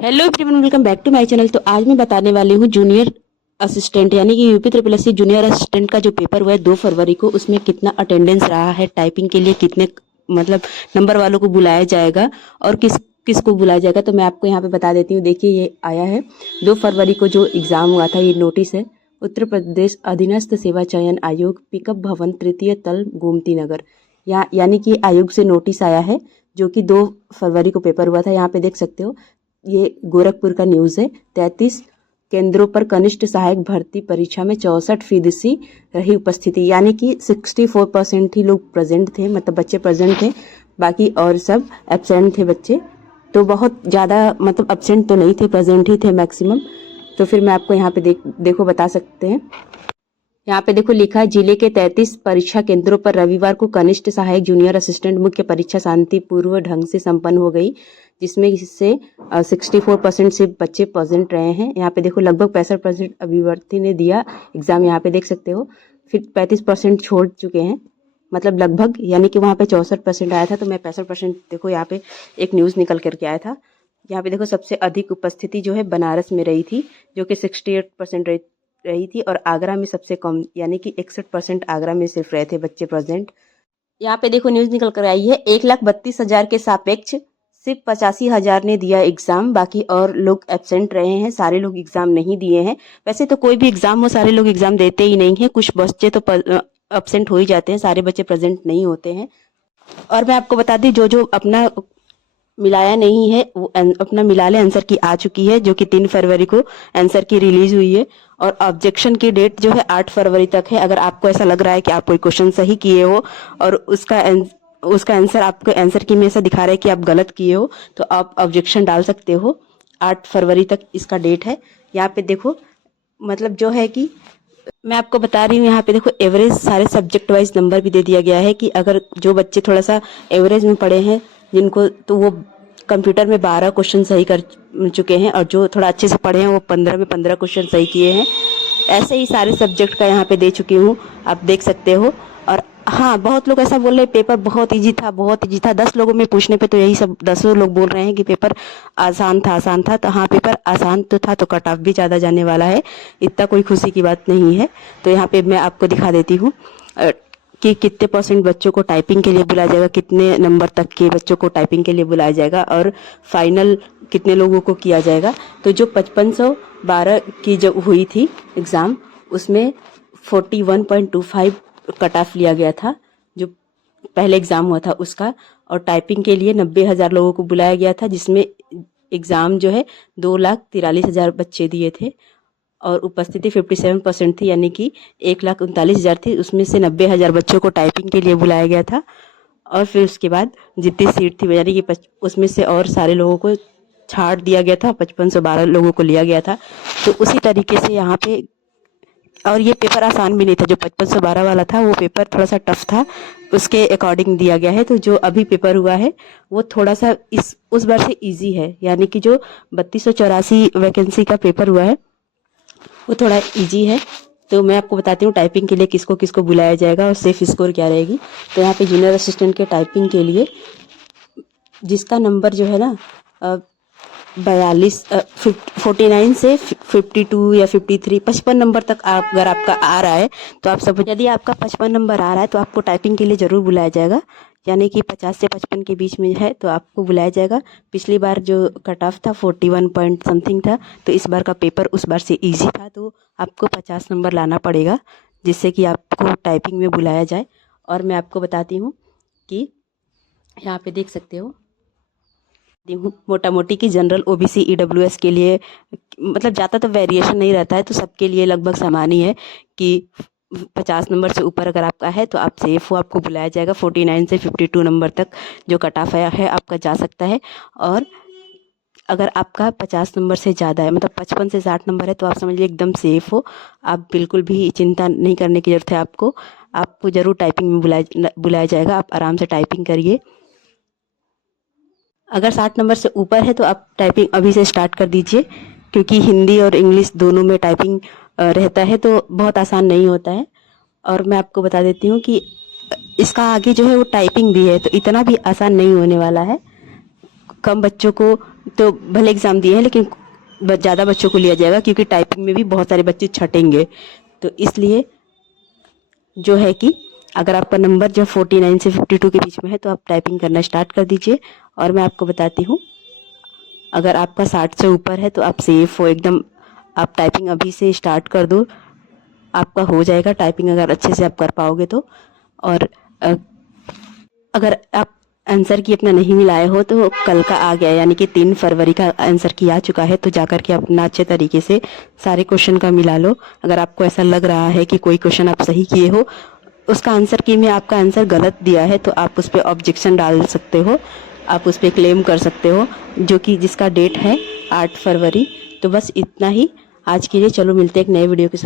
Hello everyone, welcome back to my channel. तो आज मैं बताने वाली हूँ जूनियर असिस्टेंट यानी कि UP triple S C junior assistant का जो पेपर हुआ है 2 फरवरी को, उसमें कितना अटेंडेंस रहा है, टाइपिंग के लिए कितने मतलब नंबर वालों को बुलाया जाएगा और किस किस को बुलाया जाएगा। तो मैं आपको यहाँ पे बता देती हूँ। देखिए, ये आया है 2 फरवरी को जो एग्ज़ाम हुआ था, ये नोटिस है। उत्तर प्रदेश अधीनस्थ सेवा चयन आयोग, पिकअप भवन, तृतीय तल, गोमती नगर। यानी कि आयोग से नोटिस आया है जो कि 2 फरवरी को पेपर हुआ था। यहाँ पे देख सकते हो, ये गोरखपुर का न्यूज़ है। 33 केंद्रों पर कनिष्ठ सहायक भर्ती परीक्षा में 64% रही उपस्थिति, यानी कि 64% ही लोग प्रेजेंट थे, मतलब बच्चे प्रेजेंट थे, बाकी और सब एब्सेंट थे बच्चे। तो बहुत ज़्यादा मतलब एब्सेंट तो नहीं थे, प्रेजेंट ही थे मैक्सिमम। तो फिर मैं आपको यहाँ पे देखो बता सकते हैं। यहाँ पे देखो लिखा है, जिले के 33 परीक्षा केंद्रों पर रविवार को कनिष्ठ सहायक जूनियर असिस्टेंट मुख्य परीक्षा शांतिपूर्व ढंग से संपन्न हो गई, जिसमें इससे 64% से बच्चे प्रेजेंट रहे हैं। यहाँ पे देखो लगभग 65% अभ्यर्थी ने दिया एग्जाम, यहाँ पे देख सकते हो। फिर 35% छोड़ चुके हैं, मतलब लगभग, यानी कि वहाँ पे 64% आया था, तो मैं 65%। देखो यहाँ पे एक न्यूज़ निकल करके आया था। यहाँ पे देखो सबसे अधिक उपस्थिति जो है बनारस में रही थी, जो कि 68% रही थी, और आगरा में सबसे कम, यानी कि 61% आगरा में सिर्फ रहे थे बच्चे प्रेजेंट। यहाँ पे देखो न्यूज़ निकल कर आई है, 1,32,000 के सापेक्ष सिर्फ 85,000 ने दिया एग्जाम, बाकी और लोग एब्सेंट रहे हैं, सारे लोग एग्जाम नहीं दिए हैं। वैसे तो कोई भी एग्जाम हो, सारे लोग एग्जाम देते ही नहीं है, कुछ बच्चे तो एब्सेंट हो ही जाते हैं, सारे बच्चे प्रेजेंट नहीं होते हैं। और मैं आपको बता दी, जो जो अपना मिलाया नहीं है वो अपना मिला ले। आंसर की आ चुकी है, जो कि 3 फरवरी को आंसर की रिलीज हुई है, और ऑब्जेक्शन की डेट जो है 8 फरवरी तक है। अगर आपको ऐसा लग रहा है कि आप कोई क्वेश्चन सही किए हो और उसका आंसर आपको आंसर की में ऐसा दिखा रहा है कि आप गलत किए हो, तो आप ऑब्जेक्शन डाल सकते हो। 8 फरवरी तक इसका डेट है। यहाँ पे देखो, मतलब जो है कि मैं आपको बता रही हूँ, यहाँ पे देखो एवरेज सारे सब्जेक्ट वाइज नंबर भी दे दिया गया है, कि अगर जो बच्चे थोड़ा सा एवरेज में पढ़े हैं जिनको, तो वो कंप्यूटर में 12 क्वेश्चन सही कर चुके हैं, और जो थोड़ा अच्छे से पढ़े हैं वो 15 में 15 क्वेश्चन सही किए हैं। ऐसे ही सारे सब्जेक्ट का यहाँ पे दे चुकी हूँ, आप देख सकते हो। और हाँ, बहुत लोग ऐसा बोल रहे हैं पेपर बहुत इजी था, बहुत इजी था। 10 लोगों में पूछने पे तो यही सब 10 लोग बोल रहे हैं कि पेपर आसान था, आसान था। तो हाँ, पेपर आसान तो था, तो कट ऑफ भी ज़्यादा जाने वाला है, इतना कोई खुशी की बात नहीं है। तो यहाँ पे मैं आपको दिखा देती हूँ कि कितने परसेंट बच्चों को टाइपिंग के लिए बुलाया जाएगा, कितने नंबर तक के बच्चों को टाइपिंग के लिए बुलाया जाएगा, और फाइनल कितने लोगों को किया जाएगा। तो जो 5512 की जो हुई थी एग्ज़ाम, उसमें 41.25 कट ऑफ लिया गया था, जो पहले एग्ज़ाम हुआ था उसका। और टाइपिंग के लिए 90,000 लोगों को बुलाया गया था, जिसमें एग्ज़ाम जो है 2,43,000 बच्चे दिए थे, और उपस्थिति 57% थी, यानी कि 1,39,000 थी, उसमें से 90,000 बच्चों को टाइपिंग के लिए बुलाया गया था। और फिर उसके बाद जितनी सीट थी, यानी कि उसमें से और सारे लोगों को छाड़ दिया गया था, 5512 लोगों को लिया गया था। तो उसी तरीके से यहाँ पे, और ये पेपर आसान भी नहीं था, जो 5512 वाला था वो पेपर थोड़ा सा टफ था, उसके अकॉर्डिंग दिया गया है। तो जो अभी पेपर हुआ है वो थोड़ा सा उस बार से इजी है, यानी कि जो 3284 वैकेंसी का पेपर हुआ है वो थोड़ा इजी है। तो मैं आपको बताती हूँ टाइपिंग के लिए किसको किसको बुलाया जाएगा और सेफ स्कोर क्या रहेगी। तो यहाँ पे जूनियर असिस्टेंट के टाइपिंग के लिए जिसका नंबर जो है ना 49 से 52 या 53, 55 नंबर तक आप, अगर आपका आ रहा है तो आप सब, यदि आपका 55 नंबर आ रहा है तो आपको टाइपिंग के लिए ज़रूर बुलाया जाएगा, यानी कि 50 से 55 के बीच में है तो आपको बुलाया जाएगा। पिछली बार जो कट ऑफ था 41 पॉइंट समथिंग था, तो इस बार का पेपर उस बार से इजी था, तो आपको 50 नंबर लाना पड़ेगा जिससे कि आपको टाइपिंग में बुलाया जाए। और मैं आपको बताती हूँ कि यहाँ पे देख सकते हो, मोटा मोटी की जनरल ओबीसी ईडब्ल्यूएस के लिए मतलब ज़्यादा तो वेरिएशन नहीं रहता है, तो सबके लिए लगभग समान ही है कि 50 नंबर से ऊपर अगर आपका है तो आप सेफ हो, आपको बुलाया जाएगा। 49 से 52 नंबर तक जो कट ऑफ है आपका जा सकता है। और अगर आपका 50 नंबर से ज़्यादा है, मतलब 55 से 60 नंबर है, तो आप समझ लीजिए एकदम सेफ हो, आप बिल्कुल भी चिंता नहीं करने की ज़रूरत है। आपको ज़रूर टाइपिंग में बुलाया जाएगा, आप आराम से टाइपिंग करिए। अगर 60 नंबर से ऊपर है तो आप टाइपिंग अभी से स्टार्ट कर दीजिए, क्योंकि हिंदी और इंग्लिश दोनों में टाइपिंग रहता है, तो बहुत आसान नहीं होता है। और मैं आपको बता देती हूँ कि इसका आगे जो है वो टाइपिंग भी है, तो इतना भी आसान नहीं होने वाला है। कम बच्चों को तो भले एग्ज़ाम दिए हैं लेकिन ज़्यादा बच्चों को लिया जाएगा, क्योंकि टाइपिंग में भी बहुत सारे बच्चे छटेंगे। तो इसलिए जो है कि अगर आपका नंबर जब 49 से 52 के बीच में है तो आप टाइपिंग करना स्टार्ट कर दीजिए। और मैं आपको बताती हूँ, अगर आपका 60 से ऊपर है तो आप सेफ हो एकदम, आप टाइपिंग अभी से स्टार्ट कर दो, आपका हो जाएगा टाइपिंग अगर अच्छे से आप कर पाओगे तो। और अगर आप आंसर की अपना नहीं मिलाए हो तो कल का आ गया, यानी कि 3 फरवरी का आंसर की आ चुका है, तो जाकर के अपना अच्छे तरीके से सारे क्वेश्चन का मिला लो। अगर आपको ऐसा लग रहा है कि कोई क्वेश्चन आप सही किए हो, उसका आंसर की में आपका आंसर गलत दिया है, तो आप उस पर ऑब्जेक्शन डाल सकते हो, आप उस पर क्लेम कर सकते हो, जो कि जिसका डेट है 8 फरवरी। तो बस इतना ही आज के लिए, चलो मिलते हैं एक नए वीडियो के साथ।